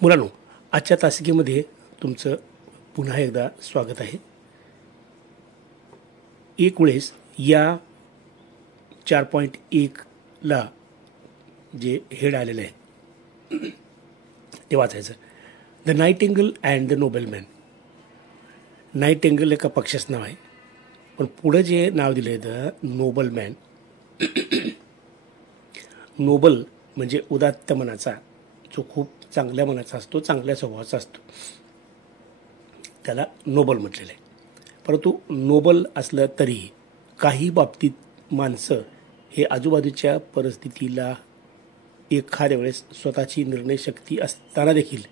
मुलांनो, आजच्या तासिकेमध्ये तुमचं पुन्हा एकदा स्वागत आहे. एक वेळेस या 4.1ला जे हेड आलेलं आहे ते वाचायचं. The nightingale and the nobleman. Nightingale एका पक्षाचं नाव आहे, पण पुढं जे नाव दिलं आहे द नोबलमॅन. नोबल म्हणजे उदात्त मनाचा, जो खूप चांगल्या मनाचा असतो, चांगल्या स्वभावाचा असतो, त्याला नोबल म्हटलेलं आहे. परंतु नोबल असलं तरीही काही बाबतीत माणसं हे आजूबाजूच्या परिस्थितीला एखाद्या वेळेस स्वतःची निर्णयशक्ती असताना देखील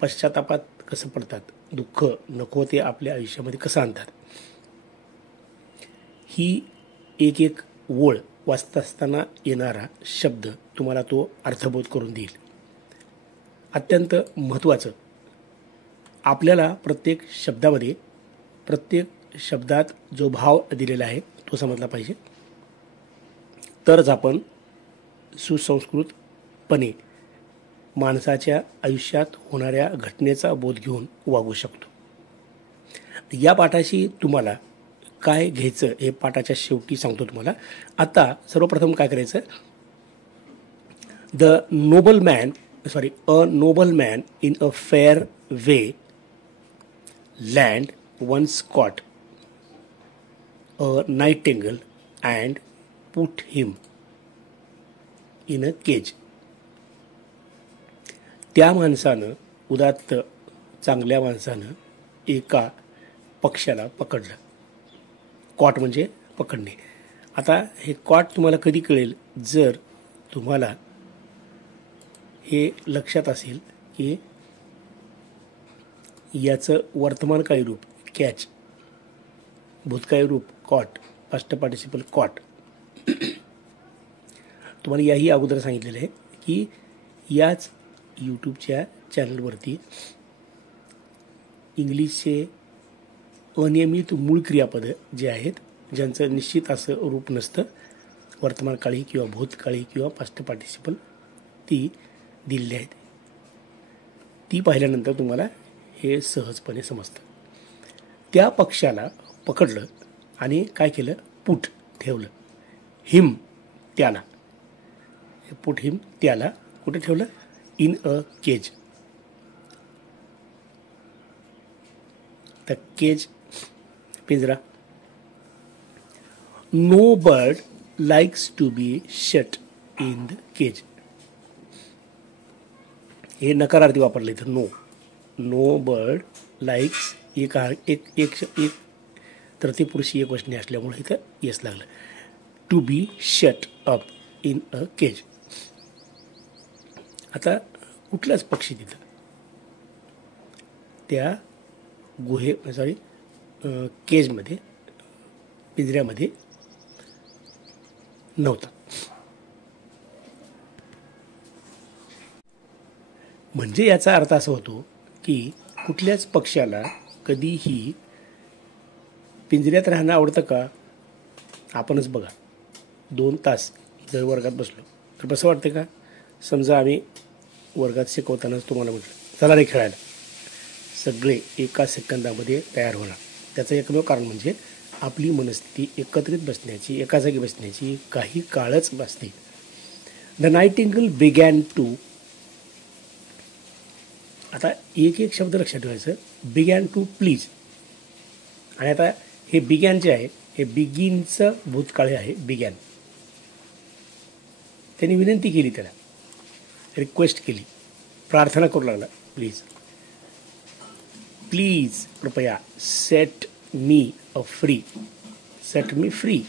पश्चातापात कसं पडतात, दुःख नको ते आपल्या आयुष्यामध्ये कसं आणतात, ही एक ओळ वाचत असताना येणारा शब्द तुम्हाला तो अर्थबोध करून देईल. अत्यंत महत्त्वाचं, आपल्याला प्रत्येक शब्दामध्ये, प्रत्येक शब्दात जो भाव दिलेला आहे तो समजला पाहिजे, तरच आपण सुसंस्कृतपणे माणसाच्या आयुष्यात होणाऱ्या घटनेचा बोध घेऊन वागू शकतो. या पाठाशी तुम्हाला काय घ्यायचं हे पाठाच्या शेवटी सांगतो तुम्हाला. आता सर्वप्रथम काय करायचं, a noble man in a fair way land once caught a nightingale and put him in a cage. त्या माणसानं, उदात्त चांगल्या माणसानं एका पक्ष्याला पकडलं. कॉट म्हणजे पकडणे. आता हे कॉट तुम्हाला कधी कळेल, जर तुम्हाला हे लक्षात असेल की याचं वर्तमानकाळी रूप कॅच, भूतकाळी रूप कॉट, पास्ट पार्टिसिपल कॉट. तुम्हाला याही अगोदर सांगितलेलं आहे की याच यूट्यूबच्या चॅनलवरती इंग्लिशचे अनियमित मूळ क्रियापदं जे आहेत, ज्यांचं निश्चित असं रूप नसतं, वर्तमानकाळी किंवा भूतकाळी किंवा पास्ट पार्टिसिपल, ती दिलेली आहेत. ती पाहिल्यानंतर तुम्हाला हे सहजपणे समजतं. त्या पक्षाला पकडलं आणि काय केलं, पुट ठेवलं. हिम त्याला, पुट हिम त्याला कुठे ठेवलं, in a cage. The cage पिंजरा. No bird likes to be shut in the cage. हे नकारार्थी वापरले इथं. नो बर्ड लाइक्स एक तृतीयपुरुषी एक वचनी असल्यामुळे इथं येस लागलं. To be shut up in a cage. आता कुठलाच पक्षी तिथं त्या केजमध्ये, पिंजऱ्यामध्ये नव्हता. म्हणजे याचा अर्थ असा होतो की कुठल्याच पक्ष्याला कधीही पिंजऱ्यात राहणं आवडतं का? आपणच बघा, 2 तास जर वर्गात बसलो तर कसं वाटतं का? समजा आम्ही वर्गात शिकवतानाच तुम्हाला म्हटलं चला रे खेळायला, सगळे एका सेकंदामध्ये तयार होणार. त्याचं एकमेव कारण म्हणजे आपली मनस्थिती एकत्रित बसण्याची, एका जागी बसण्याची काही काळच बसते. The nightingale began to. आता एक शब्द लक्षात ठेवायचं, बिगॅन टू प्लीज. आणि आता हे बिगॅन जे आहे हे बिगिनचं भूतकाळी आहे. बिगॅन, त्यांनी विनंती केली, त्याला रिक्वेस्ट केली, प्रार्थना करू लागला, प्लीज कृपया सेट मी फ्री, सेट मी फ्री,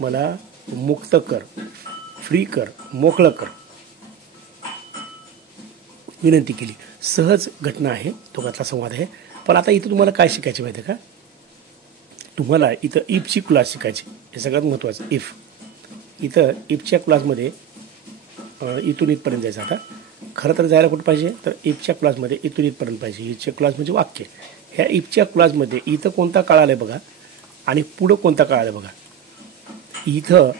मला मुक्त कर, फ्री कर, मोकळं कर, विनंती केली. सहज घटना आहे, दोघातला संवाद आहे. पण आता इथं तुम्हाला काय शिकायचं माहिती आहे का? तुम्हाला इथं इफची क्लास शिकायची. हे सगळ्यात महत्त्वाचं. इथं इफच्या क्लासमध्ये इथून इथपर्यंत जायचं. आता खरं तर जायला कुठं पाहिजे, तर इफच्या क्लासमध्ये इथून इथपर्यंत पाहिजे. इफच्या क्लास म्हणजे वाक्य. ह्या इफच्या क्लासमध्ये इथं कोणता काळ आला आहे बघा, आणि पुढं कोणता काळ आला बघा. इथं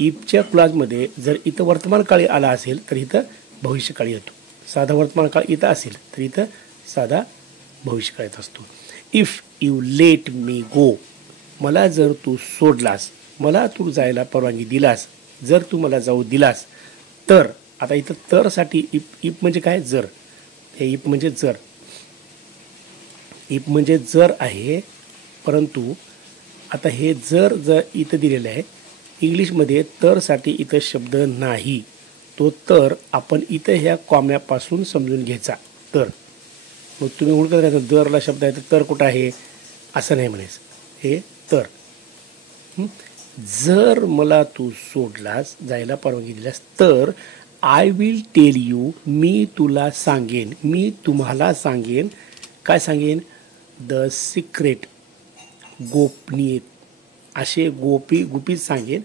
इफच्या क्लासमध्ये जर इथं वर्तमान काळी आला असेल तर इथं भविष्यकाळी येतो. साधा वर्तमान काळ इथं असेल तर इथं साधा भविष्यकाळात असतो. इफ यू लेट मी गो, मला जर तू सोडलास, मला तू जायला परवानगी दिलास, जर तू मला जाऊ दिलास तर, आता इथं तरसाठी इफ म्हणजे काय, जर. हे इफ म्हणजे जर, इफ म्हणजे जर आहे. परंतु आता हे जर इथं दिलेलं आहे, इंग्लिशमध्ये तरसाठी इथं शब्द नाही. तो तर आपण इथं ह्या कॉम्यापासून समजून घ्यायचा. तर मग तुम्ही हुडकत राहायचं दरला शब्द आहे तर कुठं आहे असं नाही म्हणायचं. हे तर. जर मला तू सोडलास, जायला परवानगी दिलास तर आय विल टेल यू, मी तुला सांगेन, मी तुम्हाला सांगेन. काय सांगेन? द सिक्रेट, गोपनीय, असे गुपित सांगेन,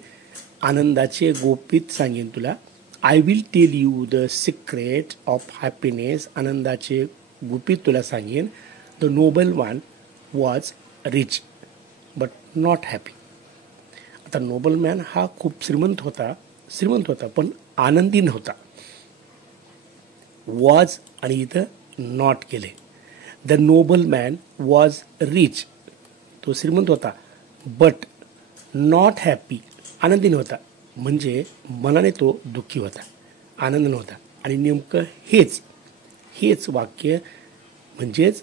आनंदाचे गोपित सांगेन तुला. I will tell you the secret of happiness, आनंदाचे गुपित तुला सांगेन. The noble one was rich but not happy. आता नोबल मॅन हा खूप श्रीमंत होता पण आनंदी नव्हता. वॉज आणि इथं नॉट केले. The noble man was rich, तो श्रीमंत होता, बट नॉट हॅपी, आनंदी नव्हता. म्हणजे मनाने तो दुःखी होता, आनंद नव्हता. आणि नेमकं हेच वाक्य म्हणजेच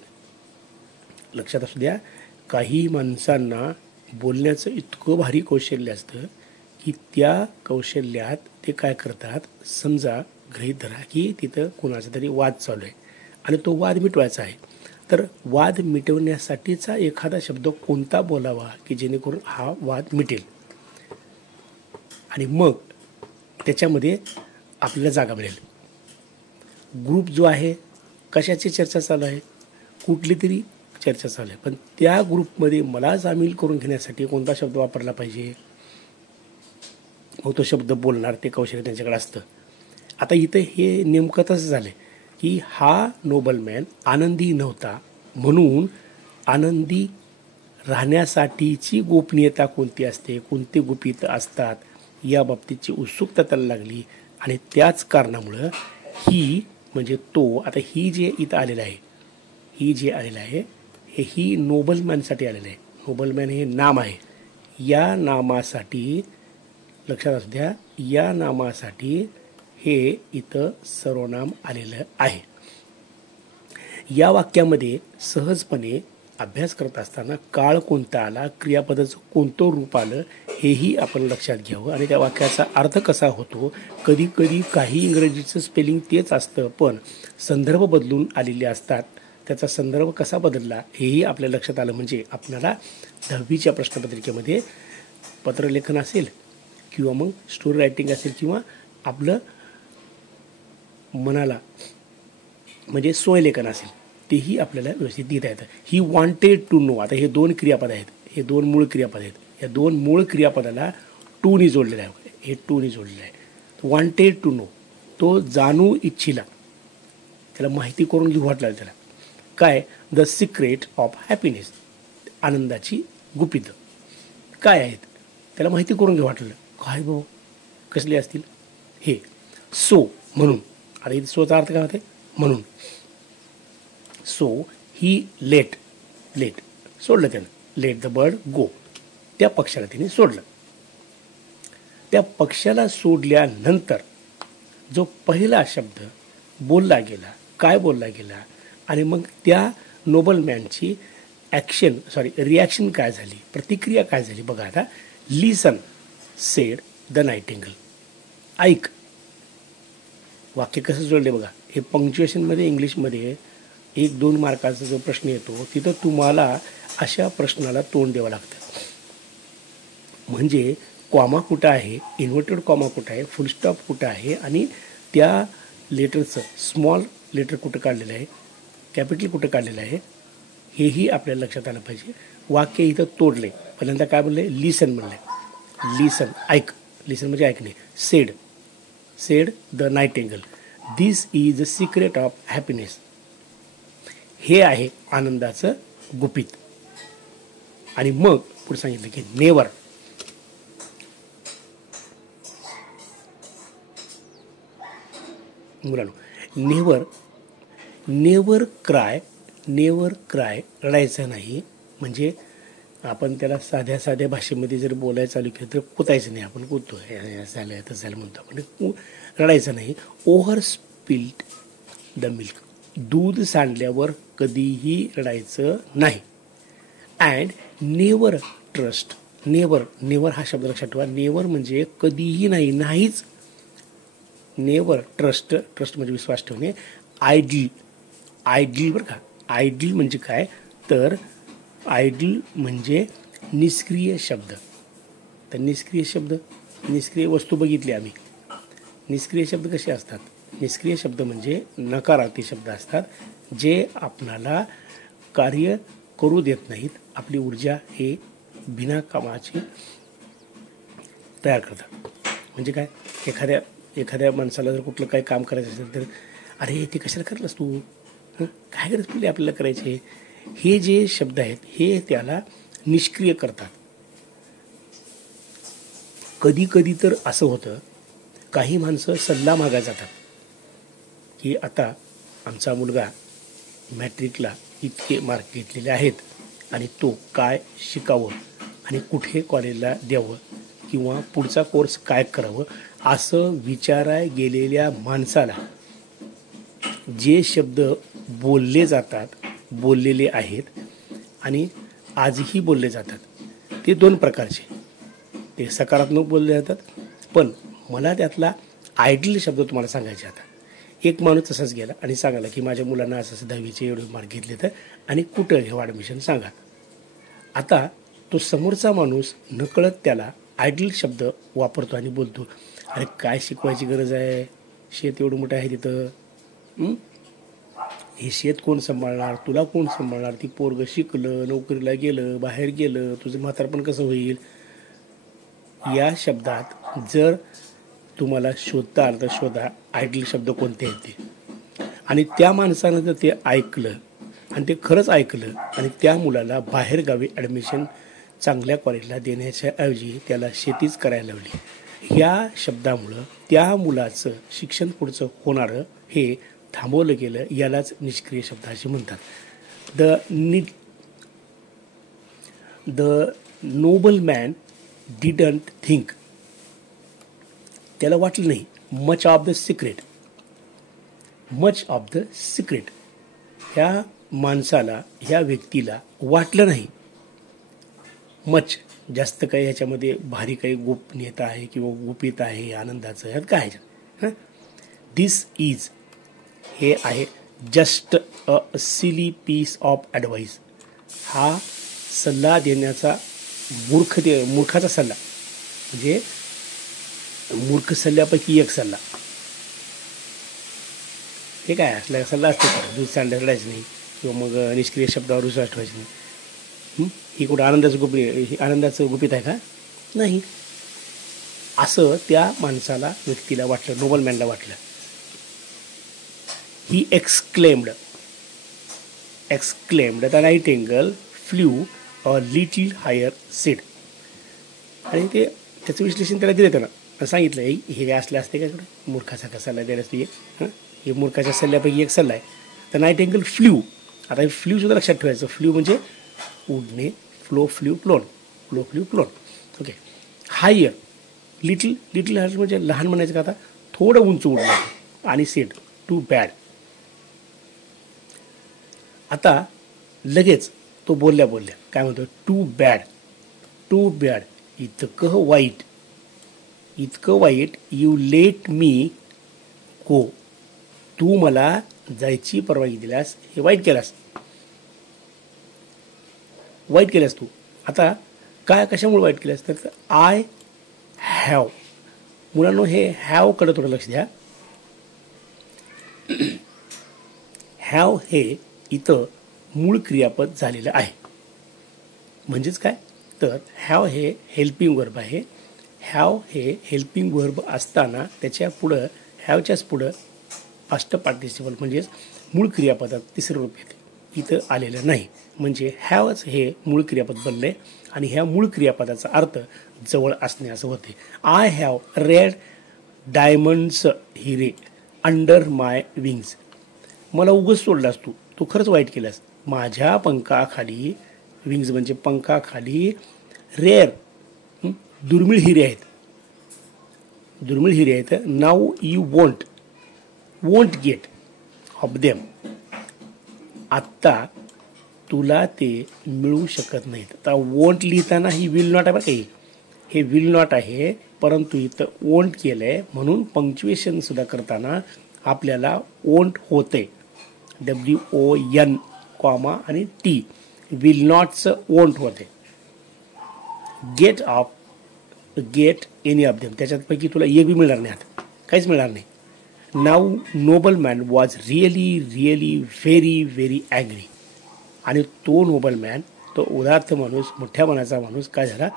लक्षात असू द्या, काही माणसांना बोलण्याचं इतकं भारी कौशल्य असतं की त्या कौशल्यात ते काय करतात, समजा गृहीत धरा की तिथं कुणाचा तरी वाद चालू आहे आणि तो वाद मिटवायचा आहे. तर वाद मिटवण्यासाठीचा एखादा शब्द कोणता बोलावा की जेणेकरून हा वाद मिटेल आणि मग त्याच्यामध्ये आपल्याला जागा मिळेल. ग्रुप जो आहे, कशाची चर्चा चालू आहे, कुठली तरी चर्चा चालू आहे, पण त्या ग्रुपमध्ये मला सामील करून घेण्यासाठी कोणता शब्द वापरला पाहिजे, मग तो शब्द बोलणार ते कौशल्य त्यांच्याकडे असतं. आता इथं हे नेमकं तसं झालं की हा नोबल मॅन आनंदी नव्हता, म्हणून आनंदी राहण्यासाठीची गोपनीयता कोणती असते, कोणते गुपित असतात या बाबतीची उत्सुकता त्याला लागली. आणि त्याच कारणामुळं ही म्हणजे तो, आता ही जे इथं आलेलं आहे, ही जे आलेलं आहे ही नोबल मॅनसाठी आलेलं आहे. नोबल मॅन हे नाम आहे. या नामासाठी लक्षात असू द्या, या नामासाठी हे इथं सर्वनाम आलेलं आहे. या वाक्यामध्ये सहजपणे अभ्यास करत असताना काळ कोणता आला, क्रियापदाचं कोणतं रूप आलं हेही आपण लक्षात घ्यावं आणि त्या वाक्याचा अर्थ कसा होतो. कधी कधी काही इंग्रजीचं स्पेलिंग तेच असतं पण संदर्भ बदलून आलेले असतात. त्याचा संदर्भ कसा बदलला हेही आपल्या लक्षात आलं म्हणजे आपल्याला 10वीच्या प्रश्नपत्रिकेमध्ये पत्रलेखन असेल किंवा मग स्टोरी रायटिंग असेल किंवा आपलं मनाला म्हणजे स्वयलेखन असेल तेही आपल्याला व्यवस्थित देता येतं. ही वॉन्टेड टू नो, आता हे 2 क्रियापद आहेत, हे 2 मूळ क्रियापद आहेत. या 2 मूळ क्रियापदाला टूनी जोडलेलं आहे, हे टूनी जोडलेलं आहे. वॉन्टेड टू नो, तो जाणू इच्छिला, त्याला माहिती करून घेऊ वाटलं त्याला. काय? द सिक्रेट ऑफ हॅपीनेस, आनंदाची गुपित काय आहेत त्याला माहिती करून घेऊ वाटलं. काय भाऊ कसले असतील हे. सो म्हणून, आता इथे सोचा अर्थ काय होते, म्हणून. सो ही लेट सोडलं त्यानं, लेट द बर्ड गो, त्या पक्षाला तिने सोडलं. त्या पक्षाला सोडल्यानंतर जो पहिला शब्द बोलला गेला, काय बोलला गेला आणि मग त्या नोबल मॅनची रिॲक्शन काय झाली, प्रतिक्रिया काय झाली बघा. आता लिसन सेड द नाइटिंगेल, ऐक. वाक्य कसं जोडले बघा. हे पंक्च्युएशनमध्ये इंग्लिशमध्ये 1-2 मार्काचा जो प्रश्न येतो तिथं तुम्हाला अशा प्रश्नाला तोंड द्यावं लागतं. म्हणजे कॉमा कुठं आहे, इन्व्हर्टेड कॉमा कुठं आहे, फुल स्टॉप कुठं आहे आणि त्या लेटरचं स्मॉल लेटर कुठं काढलेलं आहे, कॅपिटल कुठं काढलेलं आहे हेही आपल्याला लक्षात आलं पाहिजे. वाक्य इथं तोडले. पहिल्यांदा काय बोलले, लिसन म्हणले, लिसन ऐक, लिसन म्हणजे ऐकणे. Said the nightingale, this is the secret of happiness, हे आहे आनंदाचं गुपित. आणि मग पुढे सांगितलं की नेवर, मुलांनो never never cry, never cry, रडायचं नाही. म्हणजे आपण त्याला साध्या साध्या भाषेमध्ये जर बोलायचं चालू केलं तर कुतायचं नाही. आपण कुतो असं झालं तसं झालं म्हणतो आपण. रडायचं नाही. ओव्हर स्पिल्ड द मिल्क, दूध सांडल्यावर कधीही रडायचं नाही. And never trust, never, never हा शब्द लक्षात ठेवा. नेव्हर म्हणजे कधीही नाही, नाहीच. नेव्हर ट्रस्ट, ट्रस्ट म्हणजे विश्वास ठेवणे. आयडल, आयडल बरं का. आयडल म्हणजे काय तर आयडल म्हणजे निष्क्रिय शब्द. तर निष्क्रिय शब्द, निष्क्रिय वस्तू बघितली आम्ही. निष्क्रिय शब्द कसे असतात? निष्क्रिय शब्द म्हणजे नकारार्थी शब्द असतात जे आपणाला कार्य करू देत नाहीत. आपली ऊर्जा हे बिना कामाची तयार करतात. म्हणजे काय, एखाद्या माणसाला जर कुठलं काही काम करायचं असेल तर अरे ते कशाला करलंस तू, काय गरज पडली आपल्याला करायचे, हे जे शब्द आहेत हे त्याला निष्क्रिय करतात. कधी कधी तर असं होतं, काही माणसं सल्ला मागायला जातात की आता आमचा मुलगा मॅट्रिकला इतके मार्क घेतलेले आहेत आणि तो काय शिकावं आणि कुठे कॉलेजला द्यावं किंवा पुढचा कोर्स काय करावं, असं विचाराय गेलेल्या माणसाला जे शब्द बोलले जातात, बोललेले आहेत आणि आजही बोलले जातात, ते दोन प्रकारचे. ते सकारात्मक बोलले जातात. पण मला त्यातला आयडल शब्द तुम्हाला सांगायचे. आता एक माणूस तसाच गेला आणि सांगायला की माझ्या मुलांना असं 10वीचे एवढे मार्क घेतले तर आणि कुठं घेऊ ॲडमिशन सांगा. आता तो समोरचा माणूस नकळत त्याला आयडल शब्द वापरतो आणि बोलतो, अरे काय शिकवायची गरज आहे, शेत एवढं मोठं आहे तिथं, हे शेत कोण सांभाळणार, तुला कोण सांभाळणार, ती पोरगं शिकलं, नोकरीला गेलं, बाहेर गेलं, तुझं म्हातारपण कसं होईल. या शब्दात जर तुम्हाला शोधता आलं तर शोधा आयडल शब्द कोणते आहेत ते. आणि त्या माणसानं जर ते ऐकलं आणि ते खरंच ऐकलं आणि त्या मुलाला बाहेरगावी ॲडमिशन चांगल्या कॉलेजला देण्याच्या ऐवजी त्याला शेतीच करायला लावली, ह्या शब्दामुळं त्या मुलाचं शिक्षण पुढचं होणारं हे थांबवलं गेलं. यालाच निष्क्रिय शब्द असे म्हणतात. The noble man didn't think, त्याला वाटलं नाही. Much of the secret, much of the secret, ह्या माणसाला, ह्या व्यक्तीला वाटलं नाही मच, जास्त काही ह्याच्यामध्ये भारी काही गोपनीयता आहे किंवा गुपित आहे आनंदाचं, ह्यात काय आहे. दिस इज, हे आहे just a silly piece of advice. हा सल्ला देण्याचा मूर्खाचा सल्ला, म्हणजे मूर्ख सल्ल्यापैकी एक सल्ला. हे काय असला सल्ला असतो का, दूध सांडा रडायचं नाही किंवा मग निष्क्रिय शब्दावर विश्वास ठेवायचा नाही. ही कुठं आनंदाचं गुपित आहे का? नाही. असं त्या माणसाला, व्यक्तीला वाटलं, नोबल मॅनला वाटलं. ही exclaimed, the nightingale flew a little higher, said. आणि ते त्याचं विश्लेषण त्याला दिलं त्यानं, सांगितलं हे काय असले असते का, मूर्खाचा का सल्ला द्यायला असते, हे मूर्खाच्या सल्ल्यापैकी एक सल्ला आहे. तर नाईटिंगल फ्ल्यू, आता फ्ल्यू सुद्धा लक्षात ठेवायचं. फ्ल्यू म्हणजे उडणे, fly flew flown, fly flew flown. Okay. Higher, little, little higher म्हणजे लहान म्हणायचं का, आता थोडं उंच उडलं. आणि सेड, टू बॅड. आता लगेच तो बोलल्या काय म्हणतो, टू बॅड, टू बॅड, इतकं वाईट, इतकं वाईट, यू लेट मी गो, तू मला जायची परवानगी दिल्यास, हे वाईट केलास, वाईट केल्यास तू. आता काय, कशामुळे वाईट केल्यास तर आय हॅव. मुलांनो हे हॅवकडे थोडं लक्ष द्या. हॅव हे इथं मूळ क्रियापद झालेलं आहे. म्हणजेच काय तर हॅव हे हेल्पिंग वर्ब आहे. हॅव हे हेल्पिंग वर्ब असताना त्याच्या पुढं, हॅवच्याच पुढं पास्ट पार्टिसिपल म्हणजेच मूळ क्रियापदात तिसरं रूप येते, इथं आलेलं नाही. म्हणजे हॅवच हे मूळ क्रियापद बनले आणि ह्या मूळ क्रियापदाचा अर्थ जवळ असणे असं होते. I have red diamonds, Hire. Under my wings. मला उगाच सोडलास तू खरंच वाईट केलास. माझ्या पंखाखाली, विंग्स म्हणजे पंखाखाली रेअर, दुर्मिळ हिरे आहेत. दुर्मिळ हिरे आहेत. Now you won't get of them. आत्ता तुला ते मिळू शकत नाहीत. आता वोंट लिहिताना ही विल नॉट आहे बरं काही, हे विल नॉट आहे, परंतु इथं वोंट केलं आहे म्हणून पंक्च्युएशन सुद्धा करताना आपल्याला वोंट होते. WON कॉमा आणि T. विल नॉटचं वोंट होते. गेट एनी ऑफ देम, त्याच्यातपैकी तुला एक बी मिळणार नाही, आता काहीच मिळणार नाही. Now noble man was really very angry. आणि तो नोबल मॅन, तो उदात्त माणूस, मोठ्या मनाचा माणूस काय झाला,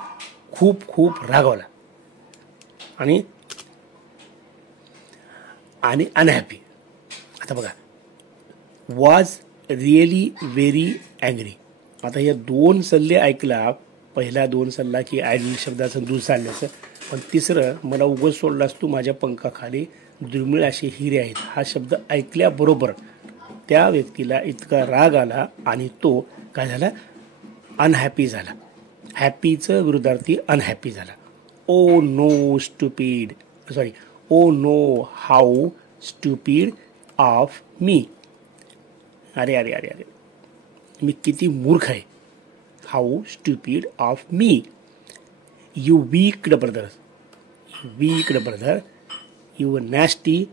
खूप रागावला आणि अनहॅपी. आता बघा, वॉज रिअली व्हेरी अँग्री. आता या दोन सल्ले ऐकला, पहिला दोन सल्ला की आयडल शब्दाचं दूर चालल्याचं, पण तिसरं मला उगाच सोडलास तू माझ्या पंखाखाली दुर्मिळ असे हिरे आहेत, हा शब्द ऐकल्याबरोबर त्या व्यक्तीला इतका राग आला आणि तो काय झाला, अनहॅपी झाला. हॅपीचं विरुद्धार्थी अनहॅपी झाला. Oh no stupid, sorry, oh no how stupid of me. अरे मी किती मूर्ख आहे. How stupid of me. You wicked brother, you nasty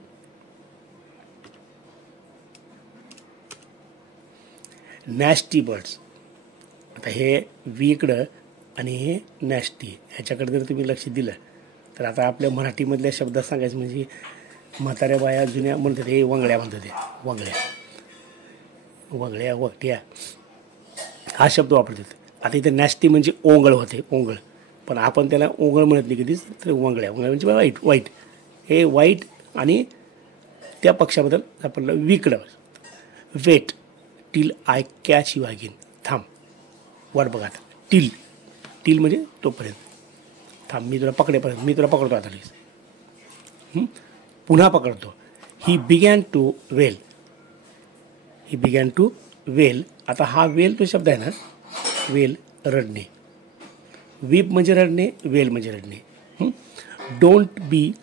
birds. आता हे वीक्ड आणि हे नॅस्टी ह्याच्याकडे जर तुम्ही लक्ष दिलं तर आता आपल्या मराठीमधल्या शब्दात सांगायचं म्हणजे म्हाताऱ्या बाया जुन्या म्हणतात, हे वंगड्या म्हणतात, ते वंगड्या वकट्या हा शब्द वापरतात. आता इथे नॅस्टी म्हणजे ओंगळ होते, ओंगळ, पण आपण त्याला ओंगळ म्हणत नाही कधीच, तर वंगड्या म्हणजे वाईट. हे वाईट आणि त्या पक्षाबद्दल आपल्याला wicked. Wait till I catch you again. थांब, वाट बघा आता. टिल म्हणजे तोपर्यंत, थांब, मी तुला पकडतो आता लगेच, पुन्हा पकडतो. ही बिगॅन टू वेल. आता हा वेल तो शब्द आहे ना, वेल रडणे. वीप म्हणजे रडणे, वेल म्हणजे रडणे. Don't be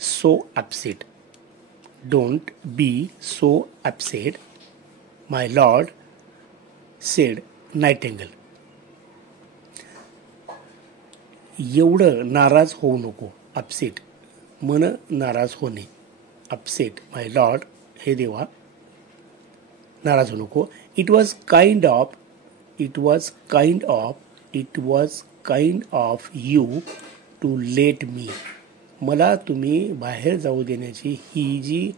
so upset my lord said nightingale. एवढं नाराज होऊ नको. अपसेट मन नाराज होणे. अपसेट माय लॉर्ड, हे देवा नाराज होऊ नको. It was kind of you to let me. मला तुम्ही बाहेर जाऊ देण्याची ही जी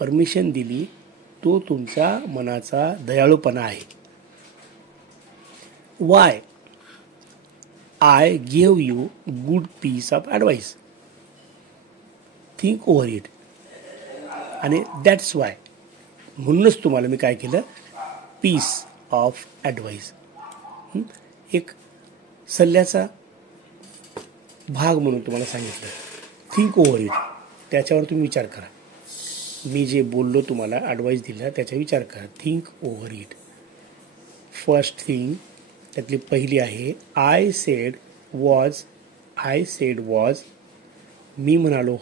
परमिशन दिली तो तुमचा मनाचा दयाळूपणा आहे. Why I give you good piece of advice. Think over it. आणि दॅट्स वाय, म्हणूनच तुम्हाला मी काय केलं, पीस ऑफ ॲडवाईस, एक सल्ल्याचा भाग म्हणून तुम्हाला सांगितलं. थिंक ओव्हर इट, त्याच्यावर तुम्ही विचार करा. मी जे बोललो तुम्हाला ॲडवाईस दिला त्याचा विचार करा. Think over it. First thing त्यातली पहिली आहे, आय सेड वॉज. मी म्हणालो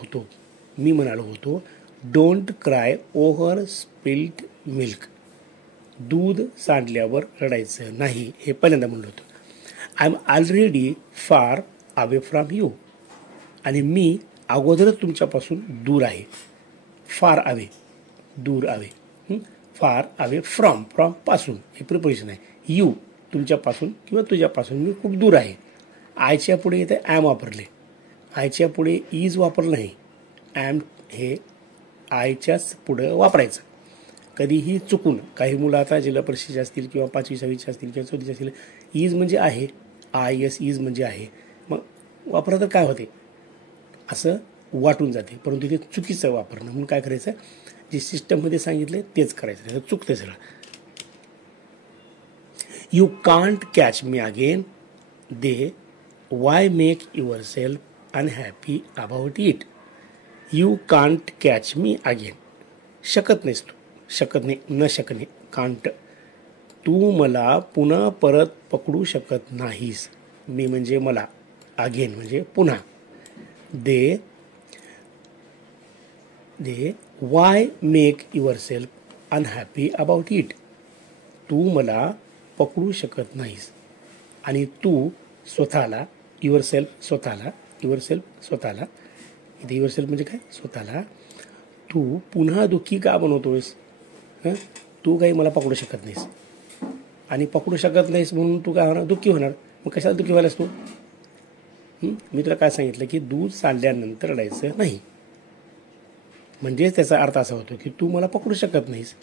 होतो. Don't cry over spilled milk. दूध सांडल्यावर रडायचं नाही, हे पहिल्यांदा म्हणलं होतं. I am already far away from you. आणि मी अगोदरच तुमच्यापासून दूर आहे. फार अवे, दूर अवे. फार अवे फ्रॉम पासून, हे प्रिपोजिशन आहे. यू तुमच्यापासून किंवा तुझ्यापासून मी खूप दूर आहे. आयच्या पुढे इथे ॲम वापरले, आयच्या पुढे इज वापरलं नाही. ॲम हे आयच्याच पुढं वापरायचं. कधीही चुकून, काही मुलं आता जिल्हा परिषदेचे असतील किंवा 5वी 6वीचे असतील किंवा 4थीचे असतील, इज म्हणजे आहे, इज म्हणजे आहे, मग वापरा तर काय होते, असं वाटून जाते. परंतु ते चुकीचं वापरणं. म्हणून काय करायचं, जे सिस्टममध्ये सांगितलं तेच करायचं, चुकते सगळं. You can't catch me again. They why make yourself unhappy about it. You can't catch me again. शकत नाहीस तू, शकत नाही, न शकणे, कांट. तू मला पुन्हा परत पकडू शकत नाहीस. मी म्हणजे मला, अगेन म्हणजे पुन्हा. Then why make yourself unhappy about it. तू मला पकडू शकत नाहीस आणि तू स्वतःला, युअर सेल्फ स्वतःला, इथे युअर सेल्फ म्हणजे काय, स्वतःला तू पुन्हा दुःखी का बनवतोयस. तू काही मला पकडू शकत नाहीस आणि पकडू शकत नाहीस म्हणून तू काय होणार, दुःखी होणार. मग कशाला दुःखी व्हायलास तू. मी तुला काय सांगितलं की दूध सांडल्यानंतर रडायचं नाही. म्हणजेच त्याचा अर्थ असा होतो की तू मला पकडू शकत नाहीस.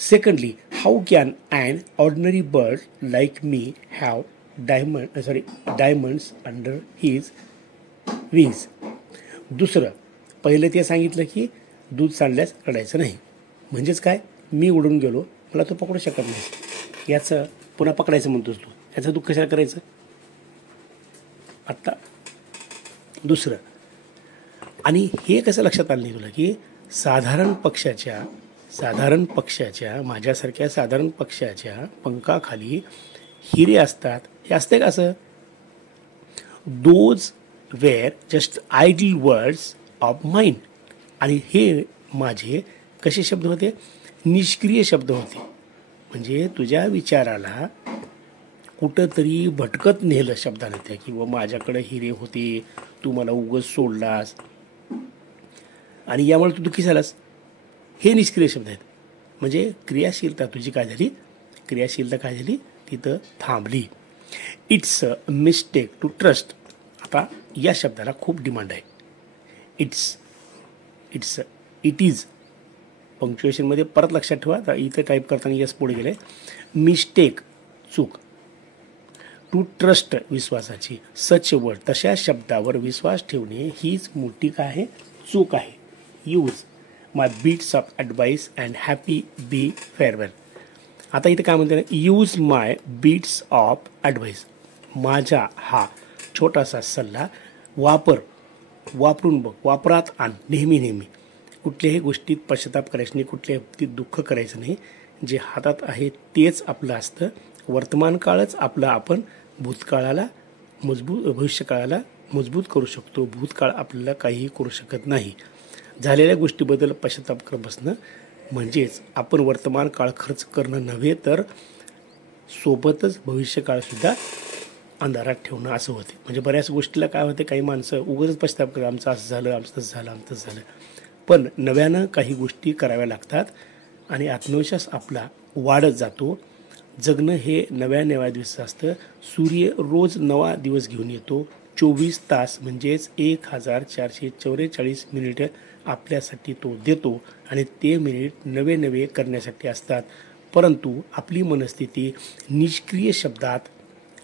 Secondly, how can an ordinary bird like me have diamonds under his wings. दुसरं, पहिलं ते सांगितलं की दूध सांडल्यास रडायचं नाही. म्हणजेच काय, मी उडून गेलो, मला तू पकडू शकत नाही. याचं पुन्हा पकडायचं म्हणतोस तू, याचं दुःख कशाला करायचं. आत्ता दुसरं, आणि हे कसं लक्षात आलं नाही तुला की साधारण पक्ष्याच्या माझ्यासारख्या साधारण पक्ष्याच्या पंखाखाली हिरे असतात. हे असते का असं. Those were just idle words of mind. आणि हे माझे कसे शब्द होते, निष्क्रिय शब्द होते. म्हणजे तुझ्या विचाराला कुठंतरी भटकत नेलं शब्दाने त्या, किंवा माझ्याकडे हिरे होते, तू मला उगाच सोडलास आणि यामुळे तू दुःखी झालास. हे निष्क्रिय शब्द आहेत. म्हणजे क्रियाशीलता तुझी काय झाली, तिथं थांबली. It's a mistake to trust. आता या शब्दाला खूप डिमांड आहे. इट इज पंक्च्युएशनमध्ये परत लक्षात ठेवा. आता इथं टाईप करताना यस पुढे गेले. मिस्टेक, चूक. टू ट्रस्ट, विश्वासाची. सच वर्ड, तशा शब्दावर विश्वास ठेवणे हीच मोठी काय आहे, चूक आहे. Use my bits of advice and happy be farewell. आता इथं काय म्हणते ना, use my bits of advice. माझा हा छोटासा सल्ला वापरून बघ, वापरात आण नेहमी. कुठल्याही गोष्टीत पश्चाताप करायचं नाही, कुठल्याही बाबतीत दुःख करायचं नाही. जे हातात आहे तेच आपलं असतं. वर्तमान काळच आपला आपण भविष्यकाळाला मजबूत करू शकतो. भूतकाळ आपल्याला काहीही करू शकत नाही. झालेल्या गोष्टीबद्दल पश्चाताप करत बसणं म्हणजेच आपण वर्तमान काळ खर्च करणं नव्हे, तर सोबतच भविष्यकाळसुद्धा अंधारात ठेवणं असं होते. म्हणजे बऱ्याच गोष्टीला काय होते, काही माणसं उगाच पश्चाताप करतात, आमचं असं झालं, आमचं तसं झालं. पण नव्यानं काही गोष्टी कराव्या लागतात आणि आत्मविश्वास आपला वाढत जातो. जगणं हे नव्या दिवसाचं असतं. सूर्य रोज नवा दिवस घेऊन येतो. 24 तास म्हणजेच 1444 मिनिटं आपल्यासाठी तो देतो आणि ते मिनिट नवे करण्यासाठी असतात. परंतु आपली मनस्थिती निष्क्रिय शब्दात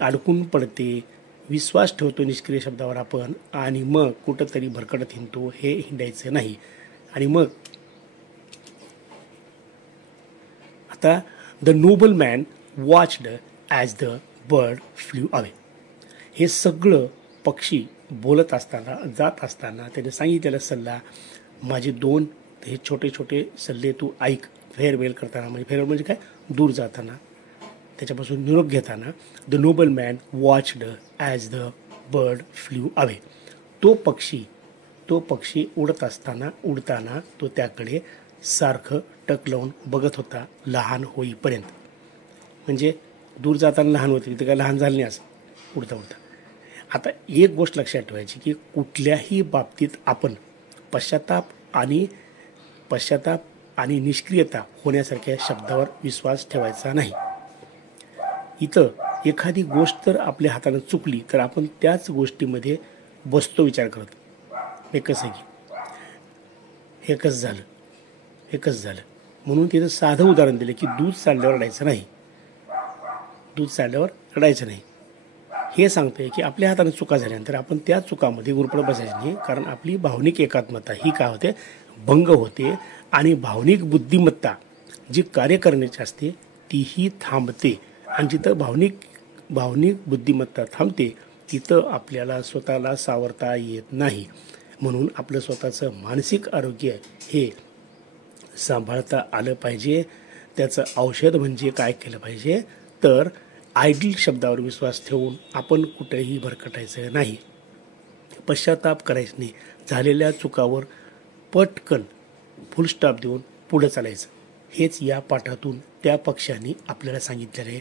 अडकून पडते. विश्वास ठेवतो निष्क्रिय शब्दावर आपण आणि मग कुठंतरी भरकटत हिंडतो. हे हिंडायचं नाही. आणि मग आता the noble man watched as the bird flew away. हे सगळं पक्षी बोलत असताना, जात असताना त्याने सांगितलेला सल्ला, माझे 2 हे छोटे सल्ले तू ऐक. फेअरवेल करताना, म्हणजे काय, दूर जाताना, त्याच्यापासून निरोप घेताना. The noble man watched as the bird flew away. तो पक्षी उडताना तो त्याकडे सारखं टक लावून बघत होता, लहान होईपर्यंत. म्हणजे दूर जाताना लहान होते, तिथे काय लहान झालं नाही असं उडता. आता एक गोष्ट लक्षात ठेवायची की कुठल्याही बाबतीत आपण पश्चाताप आणि निष्क्रियता होण्यासारख्या शब्दावर विश्वास ठेवायचा नाही. इथं एखादी गोष्ट जर आपल्या हातानं चुकली तर आपण त्याच गोष्टीमध्ये बसतो विचार करत, हे कसं झालं. म्हणून तिथं साधं उदाहरण दिलं की दूध सांडल्यावर रडायचं नाही. हे सांगतंय की आपल्या हाताने चुका झाल्यानंतर आपण त्या चुकामध्ये गुरफटत बसायचं नाही. कारण आपली भावनिक एकात्मता ही काय होते, भंग होते आणि भावनिक बुद्धिमत्ता जी कार्य करण्याची असते तीही थांबते. आणि जिथं भावनिक बुद्धिमत्ता थांबते तिथं आपल्याला स्वतःला सावरता येत नाही. म्हणून आपलं स्वतःचं मानसिक आरोग्य हे सांभाळता आलं पाहिजे. त्याचं औषध म्हणजे काय केलं पाहिजे तर आयडियल शब्दावर विश्वास ठेवून आपण कुठेही भरकटायचं नाही, पश्चाताप करायचं नाही, झालेल्या चुकावर पटकन फुलस्टॉप देऊन पुढे चालायचं. हेच या पाठातून त्या पक्षाने आपल्याला सांगितलेलं आहे.